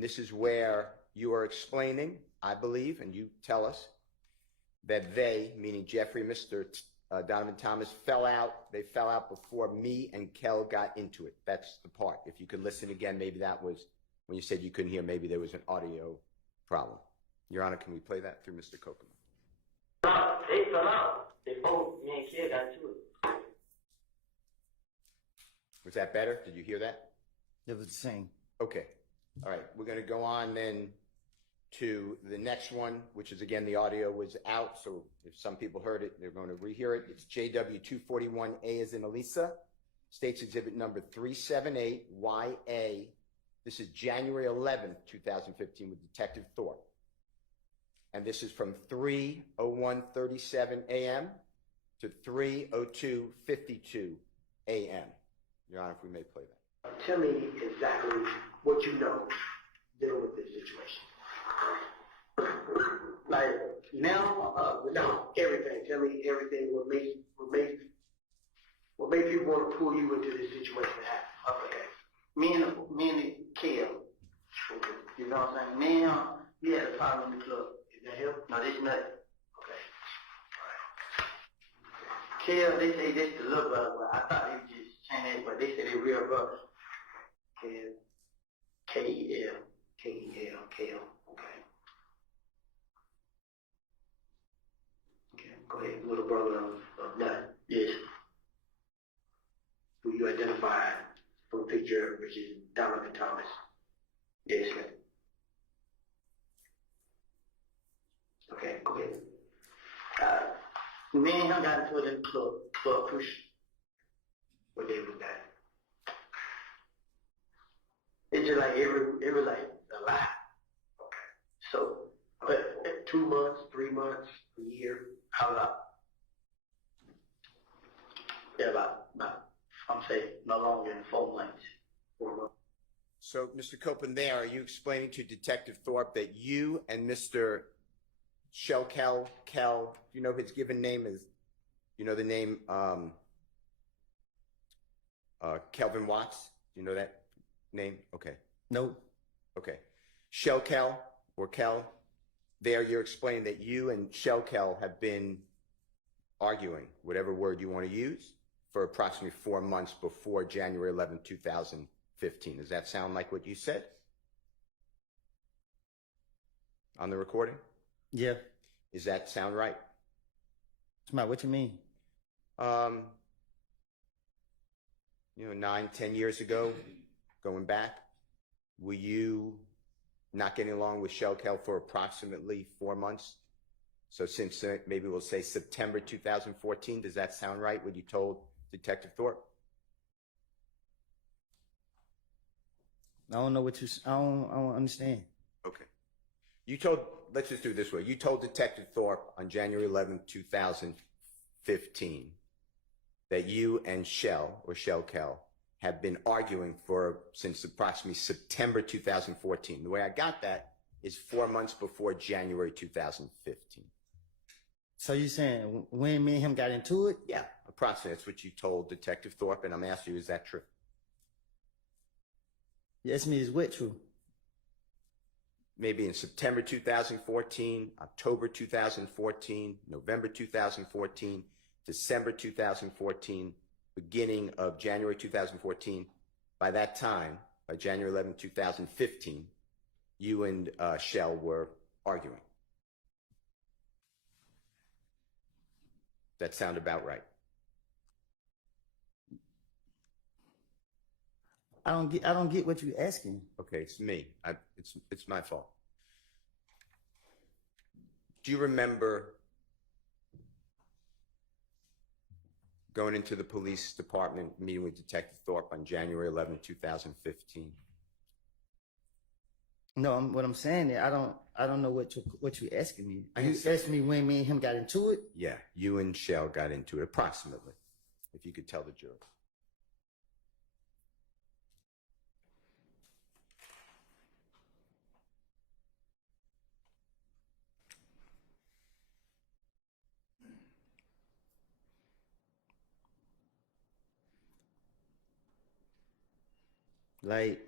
And this is where you are explaining, I believe, and you tell us, that they, meaning Jeffrey and Mr. Donovan Thomas, fell out. They fell out before me and Kell got into it. That's the part. If you could listen again, maybe that was, when you said you couldn't hear, maybe there was an audio problem. Your Honor, can we play that through Mr. Copeland? They fell out before me and Kell got into it. Was that better? Did you hear that? It was the same. Okay. All right. We're going to go on then to the next one, which is, again, the audio was out. So if some people heard it, they're going to rehear it. It's JW 241A as in Elisa, State's Exhibit number 378YA. This is January 11th, 2015 with Detective Thorpe. And this is from 3:01:37 a.m. to 3:02:52 a.m. Your Honor, if we may play that. Tell me exactly what you know dealing with this situation. Like now, no, everything. Tell me everything. What made people want to pull you into this situation to happen? Okay. Me and Kell. You know what I'm saying? Me and him, we had a problem in the club. Is that him? No, this nothing. Okay. Kell, they say this the little brother, but I thought they would just change it, but they say they real brother. Kell. K-E-L. Kell. Okay. Okay. Go ahead. Little brother of nothing. Yes. Who you identified from a picture, which is Donovan Thomas. Yes. Okay. Go ahead. Me and him got into it in the club push. What day was that? It's just like it was like a lot. Okay. So, But 2 months, 3 months, a year. how about? Yeah, about I'm saying no longer than 4 months. 4 months. So, Mr. Copeland, there, are you explaining to Detective Thorpe that you and Mr. Shell Kell, you know his given name is, you know the name Kelvin Watts? Do you know that name? Okay. Nope. Okay. Shell Kell or Kell, there you're explaining that you and Shell Kell have been arguing, whatever word you want to use, for approximately 4 months before January 11, 2015. Does that sound like what you said on the recording? Yeah. Does that sound right? Smart, what you mean? 9, 10 years ago, going back, were you not getting along with Shell Kell for approximately 4 months? So since maybe we'll say September 2014, does that sound right, what you told Detective Thorpe? I don't know what I don't understand. Okay. You told, let's just do it this way. You told Detective Thorpe on January 11, 2015 that you and Shell Kell have been arguing since approximately September 2014. The way I got that is 4 months before January 2015. So you saying when me and him got into it? Yeah, approximately. That's what you told Detective Thorpe, and I'm asking you, is that true? Yes, me is what true? Maybe in September 2014, October 2014, November 2014, December 2014, beginning of January 2014. By that time, by January 11, 2015, you and Shell were arguing. That sound about right? I don't get what you're asking. Okay, it's me. It's my fault. Do you remember going into the police department, meeting with Detective Thorpe on January 11, 2015? No, what I'm saying is I don't know what you're asking me. Are you asking me when me and him got into it? Yeah, you and Shell got into it approximately, if you could tell the jury. Like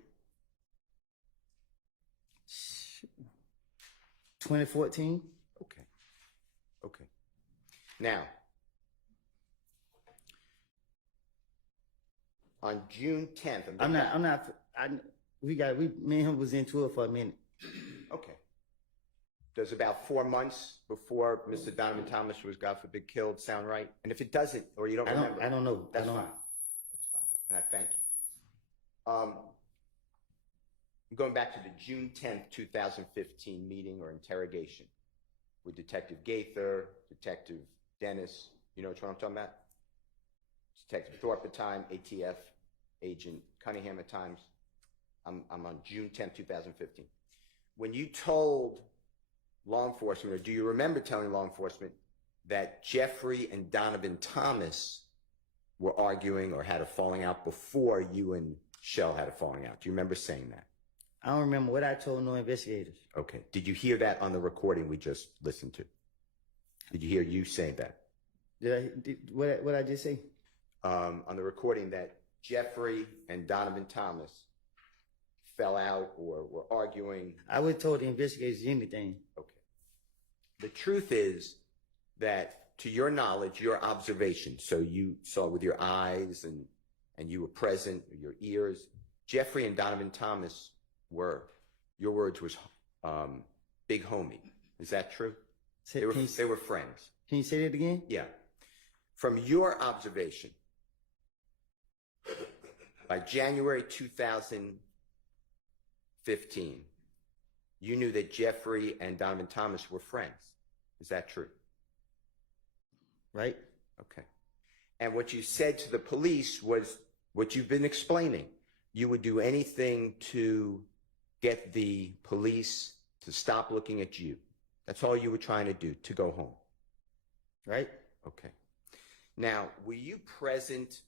2014. Okay. Okay. Now, on June 10th, Me and him was into it for a minute. Okay. Does about 4 months before Mr. Donovan Thomas was, God forbid, killed sound right? And if it doesn't, or you don't remember, I don't know. that's I don't. fine. That's fine. And I thank you. I'm going back to the June 10th, 2015 meeting or interrogation with Detective Gaither, Detective Dennis. You know what I'm talking about? Detective Thorpe at time, ATF Agent Cunningham at times. I'm on June 10th, 2015. When you told law enforcement, or do you remember telling law enforcement that Jeffrey and Donovan Thomas were arguing or had a falling out before you and Shell had a falling out? Do you remember saying that? I don't remember what I told no investigators. Okay. Did you hear that on the recording we just listened to? Did you hear you say that? What I just say? On the recording that Jeffrey and Donovan Thomas fell out or were arguing. I would have told the investigators anything. Okay. The truth is that, to your knowledge, your observation, so you saw with your eyes and you were present, your ears, Jeffrey and Donovan Thomas were, your words was, big homie. Is that true? They were friends. Can you say that again? Yeah. From your observation, by January 2015, you knew that Jeffrey and Donovan Thomas were friends. Is that true? Right. Okay. And what you said to the police was what you've been explaining. You would do anything to get the police to stop looking at you. That's all you were trying to do, to go home. Right. Okay. Now, were you present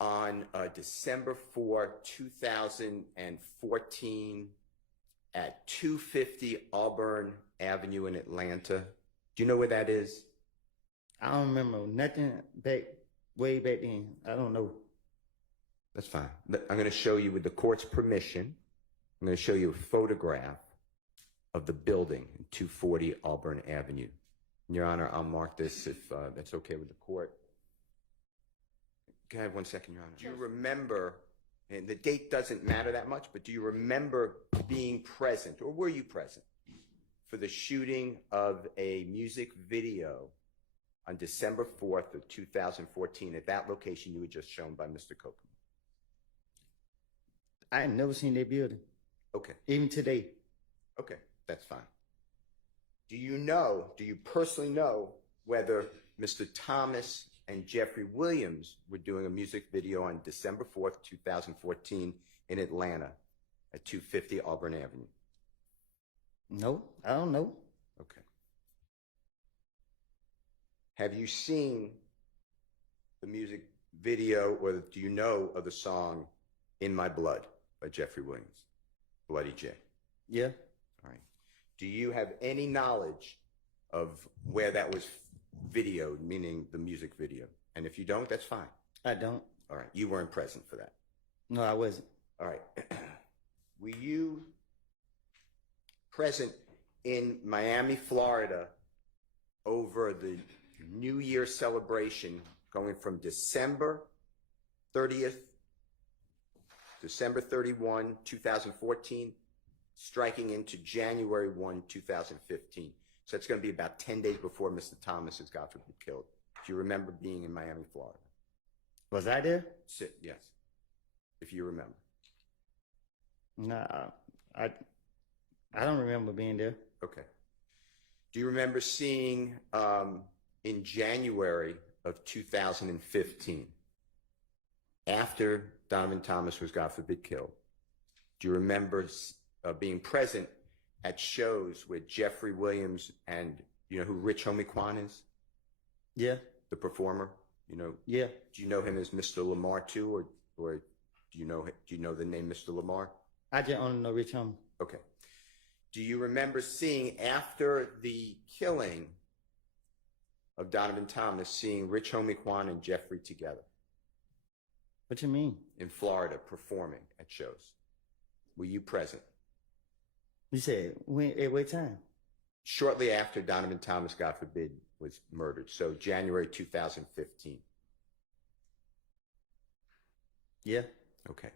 on December 4, 2014 at 250 Auburn Avenue in Atlanta? Do you know where that is? I don't remember nothing way back then. I don't know. That's fine. I'm going to show you, with the court's permission, I'm going to show you a photograph of the building, 240 Auburn Avenue. Your Honor, I'll mark this if that's okay with the court. Can I have 1 second, Your Honor? Do you remember, and the date doesn't matter that much, but do you remember being present, or were you present, for the shooting of a music video on December 4th of 2014 at that location you were just shown by Mr. Copeland? I had never seen that building. Okay. Even today. Okay, that's fine. Do you personally know whether Mr. Thomas and Jeffrey Williams were doing a music video on December 4th, 2014 in Atlanta at 250 Auburn Avenue? No, I don't know. Okay. Have you seen the music video, or do you know of the song In My Blood by Jeffrey Williams, Bloody J? Yeah. All right. Do you have any knowledge of where that was videoed, meaning the music video? And if you don't, that's fine. I don't. All right. You weren't present for that. No, I wasn't. All right. Were you present in Miami, Florida over the New Year celebration going from December 30th, December 31, 2014, striking into January 1, 2015. So it's going to be about 10 days before Mr. Thomas is, God forbid, killed. Do you remember being in Miami, Florida? Was I there? Yes, if you remember. No, I don't remember being there. Okay. Do you remember seeing in January of 2015, after Donovan Thomas was, God forbid, killed, do you remember being present at shows with Jeffrey Williams and, you know who Rich Homie Quan is? Yeah. The performer, you know? Yeah. Do you know him as Mr. Lamar too, or do you know the name Mr. Lamar? I just only know Rich Homie. Okay. Do you remember seeing, after the killing of Donovan Thomas, seeing Rich Homie Quan and Jeffrey together What you mean? in Florida performing at shows? Were you present? You said when? At what time? Shortly after Donovan Thomas, God forbid, was murdered. So January 2015. Yeah. Okay.